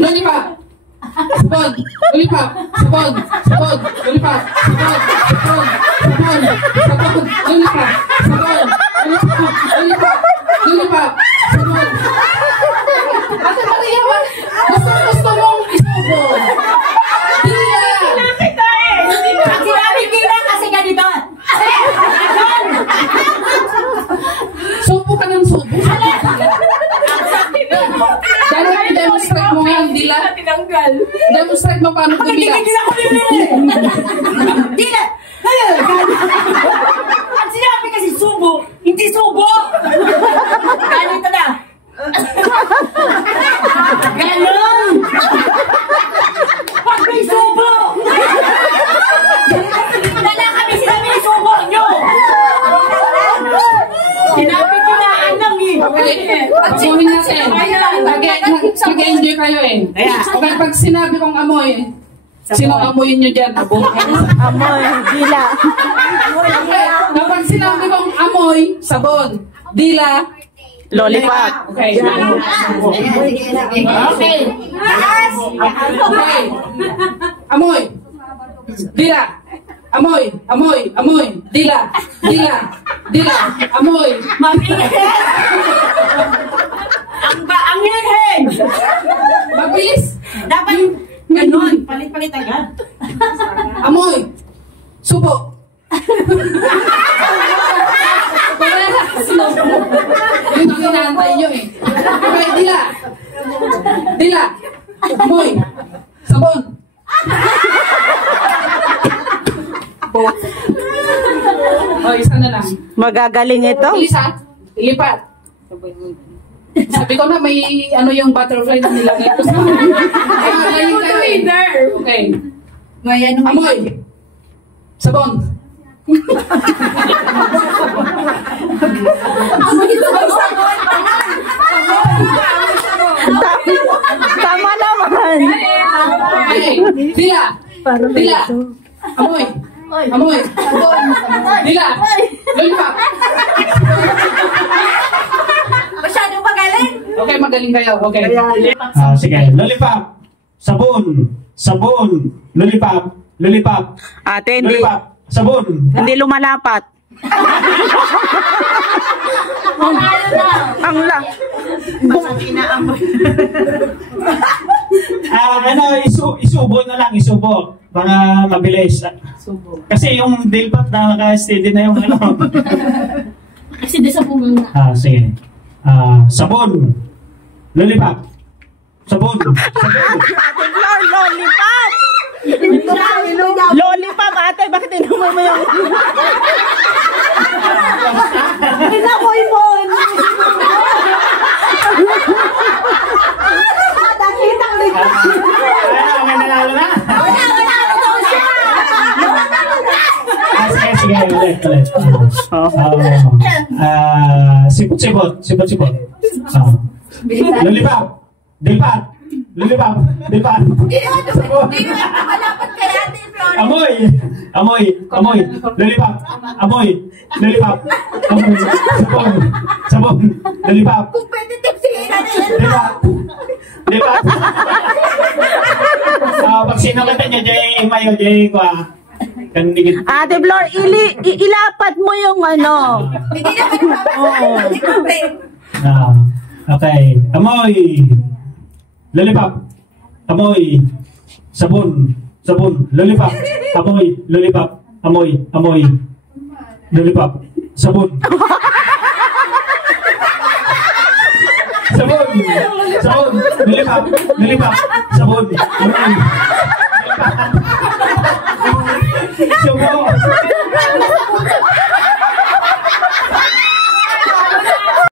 Lollipop. Sabon. Lollipop. Sabon. Sabon. Lollipop. Sabon. Sabon. Sabon. Sabon. Lollipop. Sabon. Lollipop. Lollipop. Lollipop. Sabon. Ate Maria, gusto mong isubo. Dila. Sinabi dila kasi ganito. Subo ka ng subo. Dahil i-demonstrate mo nga, Dila. Demonstrate mo paano tumila. Dila! Ang sinabi kasi subo, hindi subo! Ganito na! Ganon! Pag may subo! Wala kami sinabi ni subo nyo! Sinabi ko na alam eh! Pagsuhin natin. Mag-enjoy kayo eh. Okay, pag sinabi kong amoy, sino amoyin nyo dyan? Amoy, dila. Kapag sinabi kong amoy, sabon. Dila. Lollipop. Okay. Okay. Okay. Amoy. Dila. Amoy. Amoy. Amoy. Dila. Dila. Dila. Amoy. Ang hen! Mabilis. Dapat ganon. Palit-palit agad. Amoy. Subo. Wala na. Yun ang inaantay nyo eh. Okay, dila. Dila. Amoy. Sabon. O, isa na lang. Magagaling ito. Isa. Ilipat. Sabi ko na may ano yung butterfly na nilagay ko sa okay. Amoy. Sabon. Tama naman. Okay. Dila. Dila. Amoy. Amoy. Dila. Lollipop. Masyadong magaling. Okay, magaling kayo. Okay. Sige. Lollipop. Sabon. Sabon. Lollipop. Lollipop. Ate, hindi, Lollipop. Sabon. hindi lumalapat. Ang la. Isubo na lang. Isubo. Para mabilis. Kasi yung dilpat na naka-steady na yung ano. Kasi di sa pumunga. Sige. Sabon. Lollipop. Sabon. Sabon. Lollipop! Lollipop, ate, bakit inuman mo yung... Inamoy mo! Nakitang ligtas! May nalalo na. Wala daw siya! Sige, ulit. Sipot-sipot. Sipot-sipot. Lollipop. Dilpat. Lollipop. Dilpat. Malapad kaya, Ate Flores. Amoy. Amoy. Amoy. Lollipop. Amoy. Lollipop. Amoy. Sabon. Sabon. Lollipop. Competitive siya na yan. Dilpat. Dilpat. Pag sino kata niya, Jay Mayo, Jay ko Ate Flor, ilapat mo yung ano. Hindi naman Okay. Amoy. Lollipop. Amoy. Sabon. Sabon. Lollipop. Amoy. Lollipop. Amoy. Amoy. Lollipop. Sabon. Sabon. Sabon. Lollipop. Lollipop. Sabon. Amoy. Subo.